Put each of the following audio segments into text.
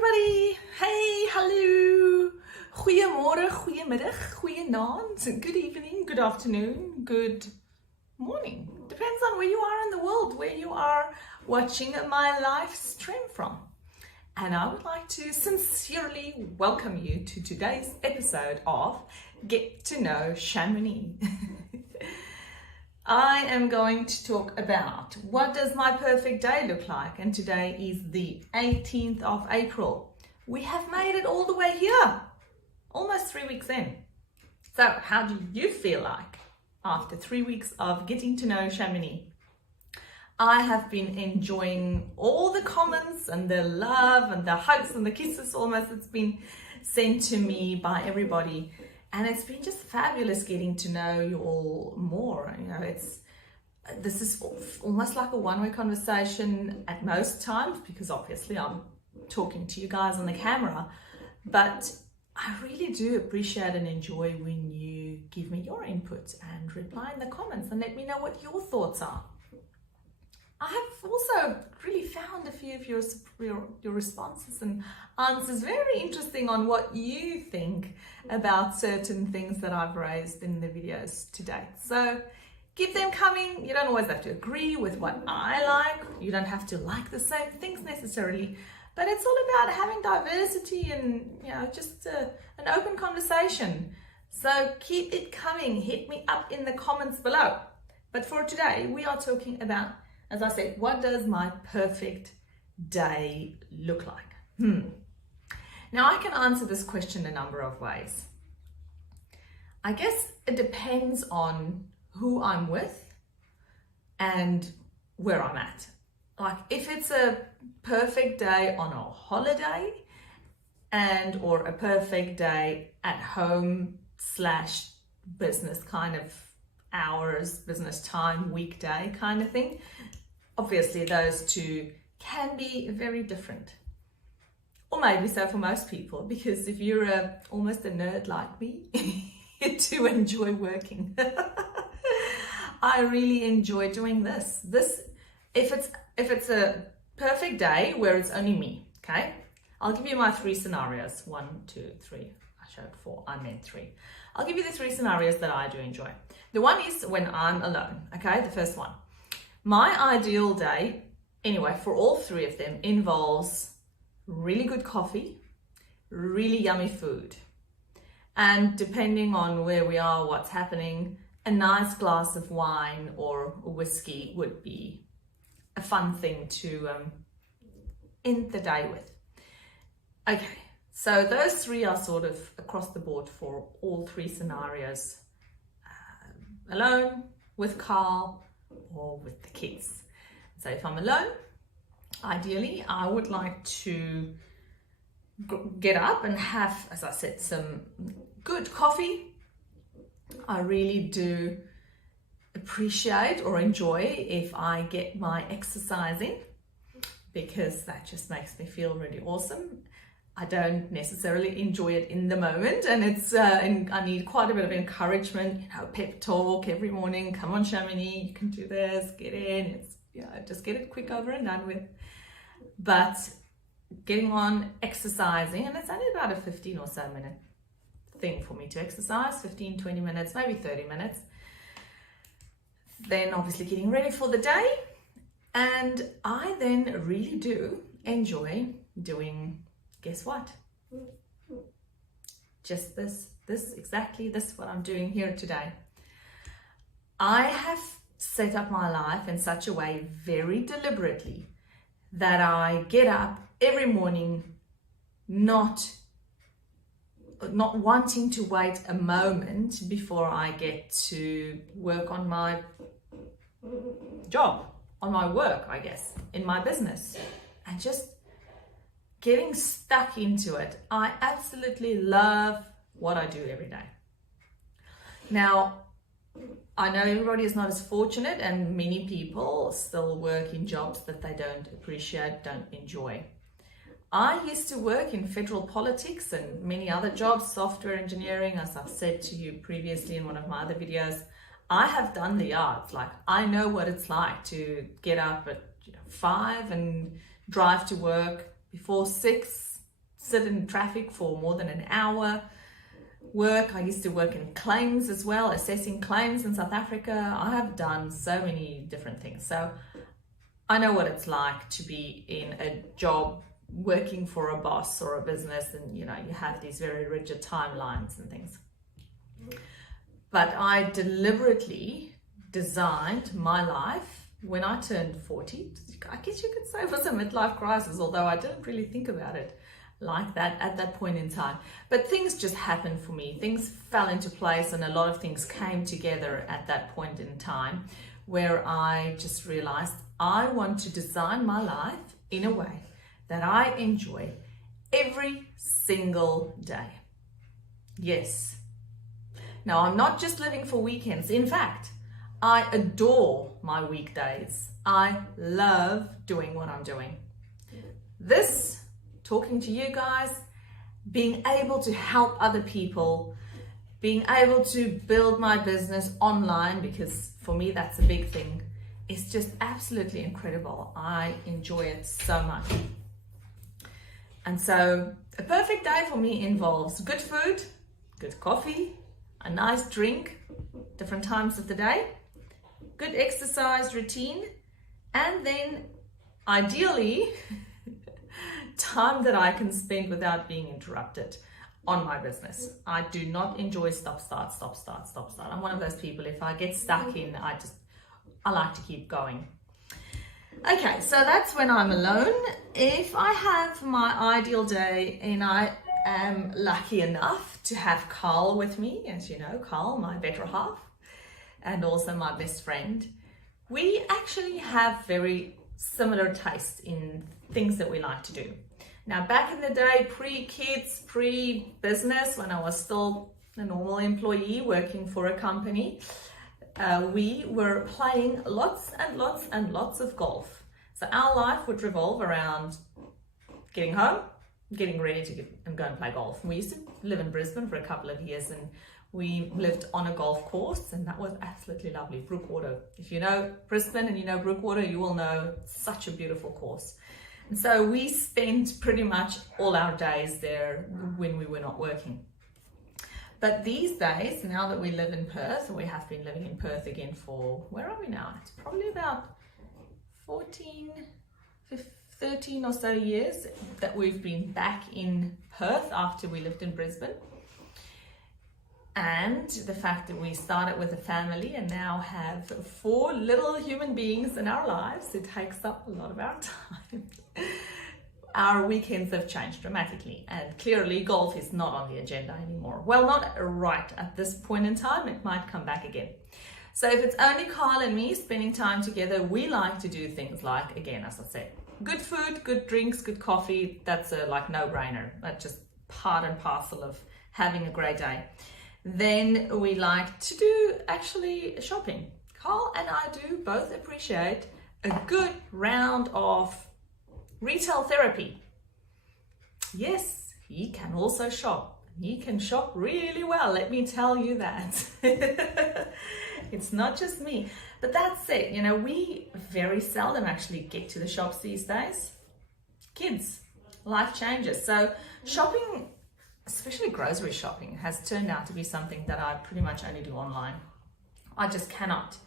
everybody. Hey, hallo. Goeiemorgen, goeiemiddag, goeienaand, good evening, good afternoon, good morning. Depends on where you are in the world, where you are watching my live stream from. And I would like to sincerely welcome you to today's episode of Get to Know Chamonix. I am going to talk about what does my perfect day look like, and today is the 18th of April. We have made it all the way here, almost 3 weeks in. So how do you feel like after 3 weeks of getting to know Chamonix? I have been enjoying all the comments and the love and the hugs and the kisses almost that's been sent to me by everybody. And it's been just fabulous getting to know you all more. You know, this is almost like a one-way conversation at most times, because obviously I'm talking to you guys on the camera. But I really do appreciate and enjoy when you give me your input and reply in the comments and let me know what your thoughts are. I have also really found a few of your responses and answers very interesting on what you think about certain things that I've raised in the videos today. So keep them coming. You don't always have to agree with what I like. You don't have to like the same things necessarily, but it's all about having diversity and, you know, just an open conversation. So keep it coming. Hit me up in the comments below. But for today, we are talking about, as I said, what does my perfect day look like? Now, I can answer this question a number of ways. I guess it depends on who I'm with and where I'm at. Like, if it's a perfect day on a holiday and or a perfect day at home / business kind of hours, business time, weekday kind of thing, obviously those two can be very different. Or maybe so for most people, because if you're almost a nerd like me, you do enjoy working. I really enjoy doing this. If it's a perfect day where it's only me, okay? I'll give you my 3 scenarios. 1, 2, 3. I showed 4, I meant 3. I'll give you the 3 scenarios that I do enjoy. The one is when I'm alone, okay? The first one. My ideal day, anyway, for all 3 of them, involves really good coffee, really yummy food, and depending on where we are, what's happening, a nice glass of wine or whiskey would be a fun thing to end the day with. Okay, so those 3 are sort of across the board for all 3 scenarios. Alone, with Carl, or with the kids. So if I'm alone, ideally I would like to get up and have, as I said, some good coffee. I really do appreciate or enjoy if I get my exercise in, because that just makes me feel really awesome. I don't necessarily enjoy it in the moment, and and I need quite a bit of encouragement, you know, pep talk every morning. Come on, Chamonix, you can do this, get in. It's, you know, just get it quick over and done with. But getting on, exercising, and it's only about a 15 or so minute thing for me to exercise, 15, 20 minutes, maybe 30 minutes. Then obviously getting ready for the day. And I then really do enjoy doing, guess what? Just exactly this what I'm doing here today. I have set up my life in such a way, very deliberately, that I get up every morning not wanting to wait a moment before I get to work on my job, on my work, I guess, in my business, and just getting stuck into it. I absolutely love what I do every day. Now, I know everybody is not as fortunate, and many people still work in jobs that they don't appreciate, don't enjoy. I used to work in federal politics and many other jobs, software engineering, as I've said to you previously in one of my other videos. I have done the yards. Like, I know what it's like to get up at 5 and drive to work before 6, sit in traffic for more than an hour. I used to work in claims as well, assessing claims in South Africa. I have done so many different things. So I know what it's like to be in a job working for a boss or a business, and you have these very rigid timelines and things. But I deliberately designed my life when I turned 40. I guess you could say it was a midlife crisis, although I didn't really think about it like that at that point in time. But things just happened for me. Things fell into place, and a lot of things came together at that point in time where I just realized I want to design my life in a way that I enjoy every single day. Yes. Now, I'm not just living for weekends. In fact, I adore my weekdays. I love doing what I'm doing. This, talking to you guys, being able to help other people, being able to build my business online, because for me that's a big thing, is just absolutely incredible. I enjoy it so much. And so a perfect day for me involves good food, good coffee, a nice drink, different times of the day, good exercise routine, and then ideally time that I can spend without being interrupted on my business. I do not enjoy stop, start. I'm one of those people, if I get stuck in, I like to keep going. Okay, so that's when I'm alone. If I have my ideal day and I am lucky enough to have Carl with me, as you know, Carl, my better half, and also my best friend, we actually have very similar tastes in things that we like to do. Now, back in the day, pre-kids, pre-business, when I was still a normal employee working for a company, we were playing lots and lots of golf. So our life would revolve around getting home, getting ready to go and play golf. We used to live in Brisbane for a couple of years, and we lived on a golf course, and that was absolutely lovely. Brookwater. If you know Brisbane and you know Brookwater, you will know it's such a beautiful course. And so we spent pretty much all our days there when we were not working. But these days, now that we live in Perth, and we have been living in Perth again for, where are we now? It's probably about 13 or so years that we've been back in Perth after we lived in Brisbane. And the fact that we started with a family and now have 4 little human beings in our lives, it takes up a lot of our time. Our weekends have changed dramatically, and clearly golf is not on the agenda anymore. Well, not right at this point in time. It might come back again. So if it's only Carl and me spending time together, we like to do things like, again, as I said, good food, good drinks, good coffee. That's a no-brainer. That's just part and parcel of having a great day. Then we like to do actually shopping. Carl and I do both appreciate a good round of retail therapy. Yes, he can also shop. He can shop really well, let me tell you that. It's not just me. But that's it, we very seldom actually get to the shops these days. Kids, life changes. So shopping, especially grocery shopping, has turned out to be something that I pretty much only do online. I just cannot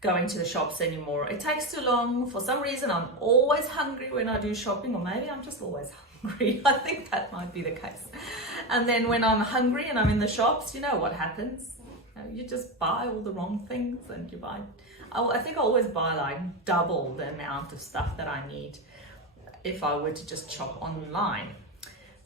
go into the shops anymore. It takes too long. For some reason, I'm always hungry when I do shopping, or maybe I'm just always hungry. I think that might be the case. And then when I'm hungry and I'm in the shops, you know what happens? You just buy all the wrong things, and I think I always buy double the amount of stuff that I need if I were to just shop online.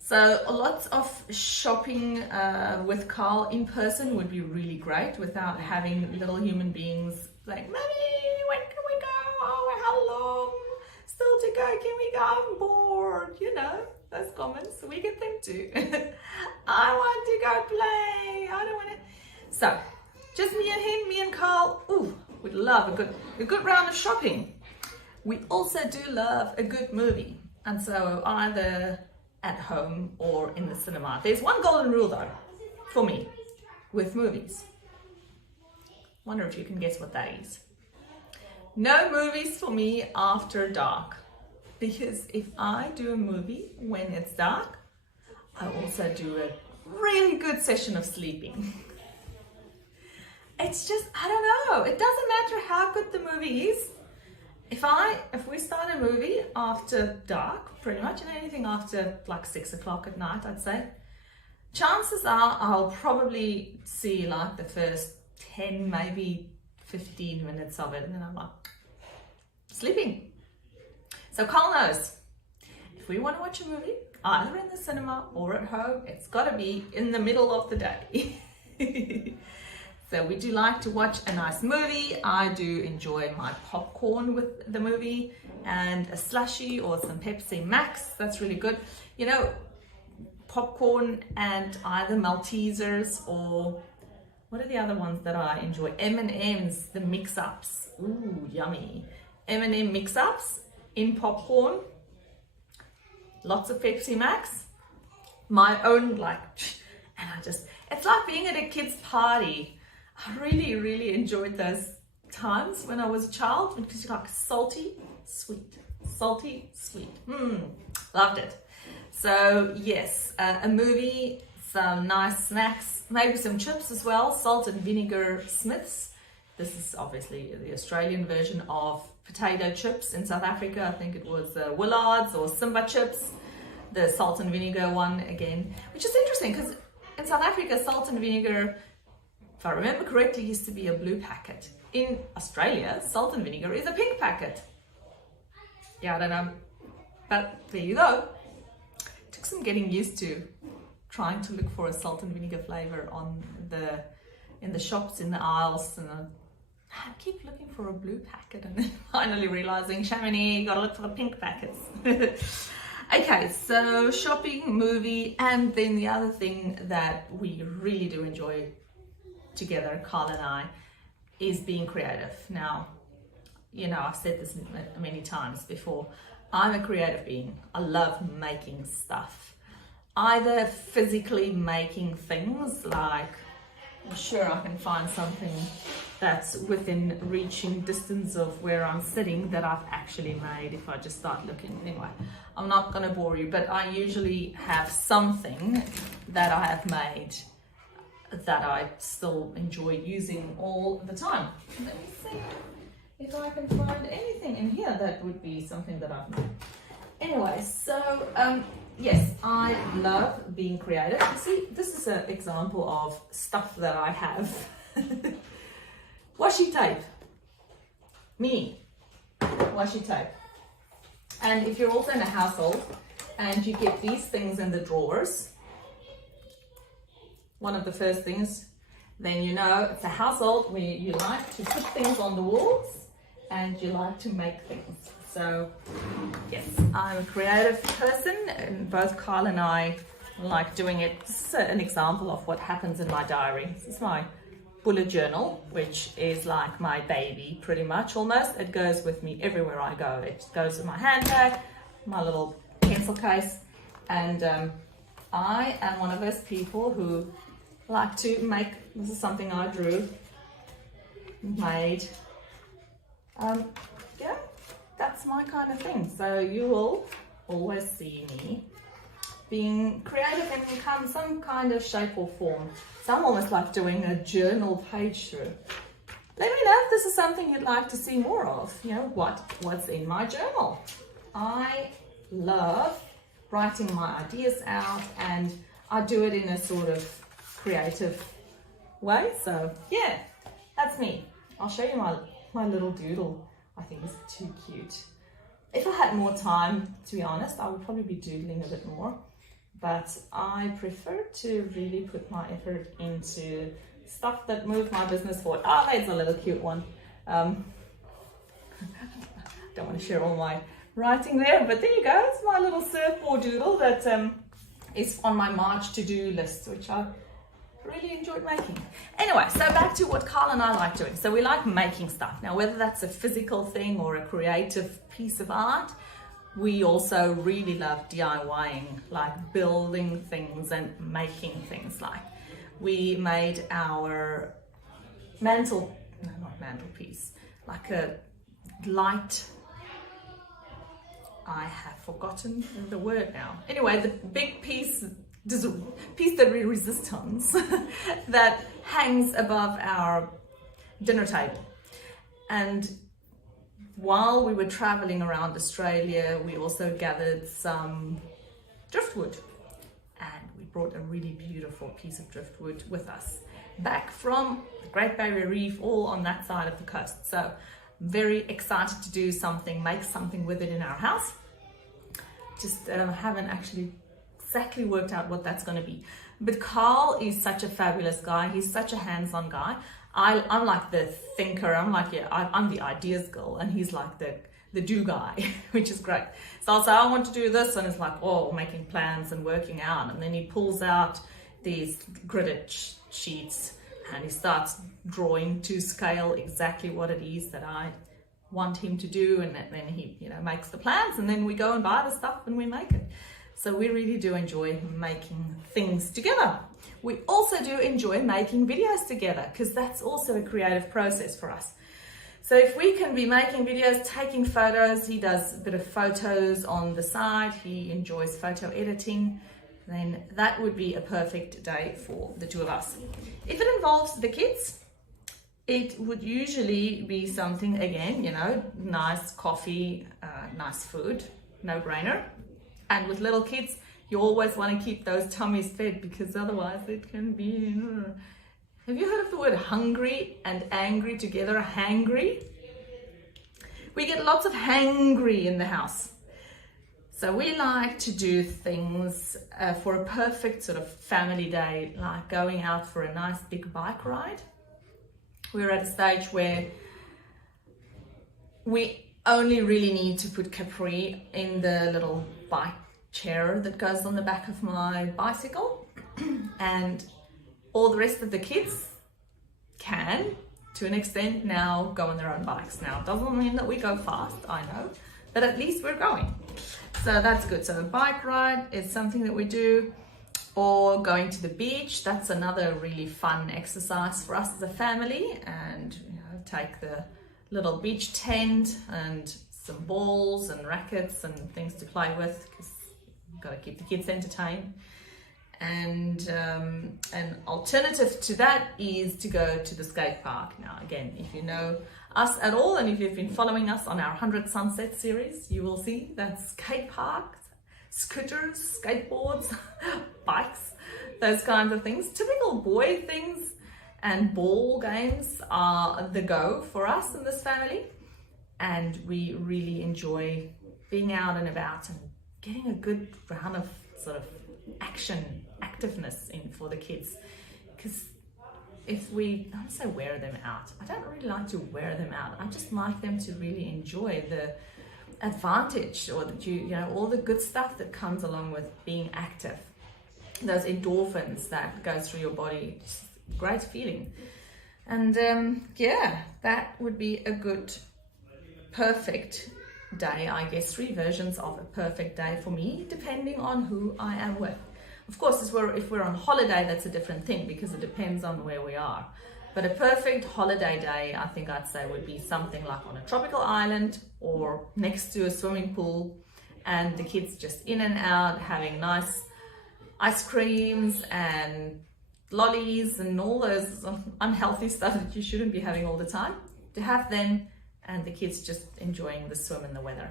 So lots of shopping with Carl in person would be really great without having little human beings like, Mommy, when can we go? Oh, how long? Still to go? Can we go? I'm bored. Those comments, we get them too. I want to go play. I don't want to. So just me and him, me and Carl. Ooh, we'd love a good round of shopping. We also do love a good movie. And so either at home or in the cinema. There's one golden rule though, for me, with movies. Wonder if you can guess what that is. No movies for me after dark. because if I do a movie when it's dark, I also do a really good session of sleeping. It's just, I don't know, it doesn't matter how good the movie is. If we start a movie after dark, pretty much, and anything after like 6 o'clock at night, I'd say, chances are I'll probably see like the first 10, maybe 15 minutes of it, and then I'm like, sleeping. So Carl knows, if we want to watch a movie, either in the cinema or at home, it's got to be in the middle of the day. So we do like to watch a nice movie. I do enjoy my popcorn with the movie and a slushie or some Pepsi Max. That's really good. You know, popcorn and either Maltesers or what are the other ones that I enjoy? M&M's, the mix-ups. Ooh, yummy. M&M mix-ups in popcorn. Lots of Pepsi Max. My own, like, and it's like being at a kid's party. I really, really enjoyed those times when I was a child because you're like salty, sweet, salty, sweet. Loved it. So yes, a movie, some nice snacks, maybe some chips as well, salt and vinegar Smiths. This is obviously the Australian version of potato chips. In South Africa, I think it was Willards or Simba chips, the salt and vinegar one again, which is interesting because in South Africa, salt and vinegar, if I remember correctly, used to be a blue packet. In Australia, salt and vinegar is a pink packet. Yeah, I don't know, but there you go. Took some getting used to trying to look for a salt and vinegar flavor in the shops, in the aisles, and I keep looking for a blue packet and then finally realizing, Chamonix, you gotta look for the pink packets. Okay, so shopping, movie, and then the other thing that we really do enjoy together, Carl and I, is being creative. Now, you know, I've said this many times before, I'm a creative being. I love making stuff. Either physically making things, like I'm sure I can find something that's within reaching distance of where I'm sitting that I've actually made if I just start looking. Anyway, I'm not going to bore you, but I usually have something that I have made that I still enjoy using all the time. Let me see if I can find anything in here that would be something that I've made. Anyway, so yes, I love being creative. See, this is an example of stuff that I have. Washi tape. Me. Washi tape. And if you're also in a household and you get these things in the drawers, one of the first things, then you know it's a household where you like to put things on the walls and you like to make things. So yes, I'm a creative person, and both Carl and I like doing it. This is an example of what happens in my diary. This is my bullet journal, which is like my baby pretty much, almost. It goes with me everywhere I go. It goes with my handbag, my little pencil case, and I am one of those people who like to make, this is something I drew, made, yeah, that's my kind of thing. So you will always see me being creative in some kind of shape or form. So I'm almost like doing a journal page through. Let me know if this is something you'd like to see more of. You know, what's in my journal. I love writing my ideas out, and I do it in a sort of creative way. So yeah, that's me. I'll show you my little doodle. I think it's too cute. If I had more time, to be honest, I would probably be doodling a bit more, but I prefer to really put my effort into stuff that moves my business forward. Oh, there's a little cute one. Don't want to share all my writing there, but there you go. It's my little surfboard doodle that is on my March to-do list, which I really enjoyed making. Anyway, so back to what Carl and I like doing. So we like making stuff. Now, whether that's a physical thing or a creative piece of art, we also really love DIYing, like building things and making things. Like we made our mantelpiece, like a light, I have forgotten the word now. Anyway, the big piece de resistance that hangs above our dinner table. And while we were traveling around Australia, we also gathered some driftwood, and we brought a really beautiful piece of driftwood with us back from the Great Barrier Reef, all on that side of the coast. So very excited to do something, make something with it in our house. Just haven't actually exactly worked out what that's going to be. But Carl is such a fabulous guy. He's such a hands-on guy. I'm like the thinker. I'm the ideas girl, and he's like the do guy, which is great. So I'll say, I want to do this, and it's like, oh, making plans and working out. And then he pulls out these gridded sheets and he starts drawing to scale exactly what it is that I want him to do. And then he, makes the plans, and then we go and buy the stuff and we make it. So we really do enjoy making things together. We also do enjoy making videos together, because that's also a creative process for us. So if we can be making videos, taking photos, he does a bit of photos on the side, he enjoys photo editing, then that would be a perfect day for the two of us. If it involves the kids, it would usually be something, again, nice coffee, nice food, no brainer. And with little kids, you always want to keep those tummies fed, because otherwise it can be... Have you heard of the word hungry and angry together? Hangry? We get lots of hangry in the house. So we like to do things for a perfect sort of family day, like going out for a nice big bike ride. We're at a stage where we only really need to put Capri in the little bike chair that goes on the back of my bicycle, and all the rest of the kids can, to an extent, now go on their own bikes. Now, it doesn't mean that we go fast, I know, but at least we're going. So that's good. So a bike ride is something that we do, or going to the beach. That's another really fun exercise for us as a family, and take the little beach tent and some balls and rackets and things to play with, because you've got to keep the kids entertained. And an alternative to that is to go to the skate park. Now, again, if you know us at all, and if you've been following us on our 100 Sunset series, you will see that skate parks, scooters, skateboards, bikes, those kinds of things, typical boy things, and ball games are the go for us in this family. And we really enjoy being out and about and getting a good round of sort of activeness in for the kids. Because if we, I don't say wear them out, I don't really like to wear them out. I just like them to really enjoy the advantage, or that all the good stuff that comes along with being active. Those endorphins that go through your body, just great feeling. And that would be a good, perfect day, I guess. 3 versions of a perfect day for me, depending on who I am with. Of course, if we're on holiday, that's a different thing, because it depends on where we are. But a perfect holiday day, I think I'd say, would be something like on a tropical island or next to a swimming pool, and the kids just in and out, having nice ice creams and lollies and all those unhealthy stuff that you shouldn't be having all the time, to have them, and the kids just enjoying the swim and the weather.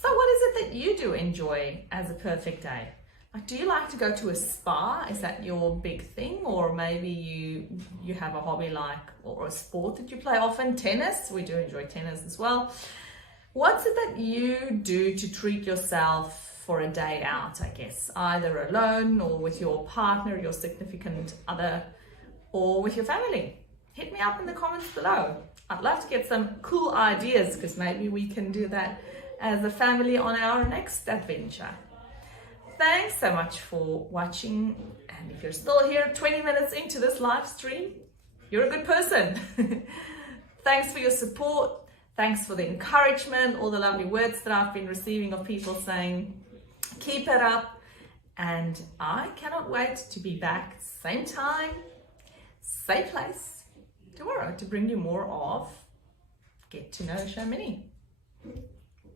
So what is it that you do enjoy as a perfect day? Like, do you like to go to a spa? Is that your big thing? Or maybe you have a hobby or a sport that you play often? Tennis, we do enjoy tennis as well. What's it that you do to treat yourself for a day out, I guess? Either alone, or with your partner, your significant other, or with your family? Hit me up in the comments below. I'd love to get some cool ideas, because maybe we can do that as a family on our next adventure. Thanks so much for watching, and if you're still here 20 minutes into this live stream, you're a good person. Thanks for your support, thanks for the encouragement, all the lovely words that I've been receiving of people saying keep it up, and I cannot wait to be back same time, same place tomorrow to bring you more of Get to Know Shamini.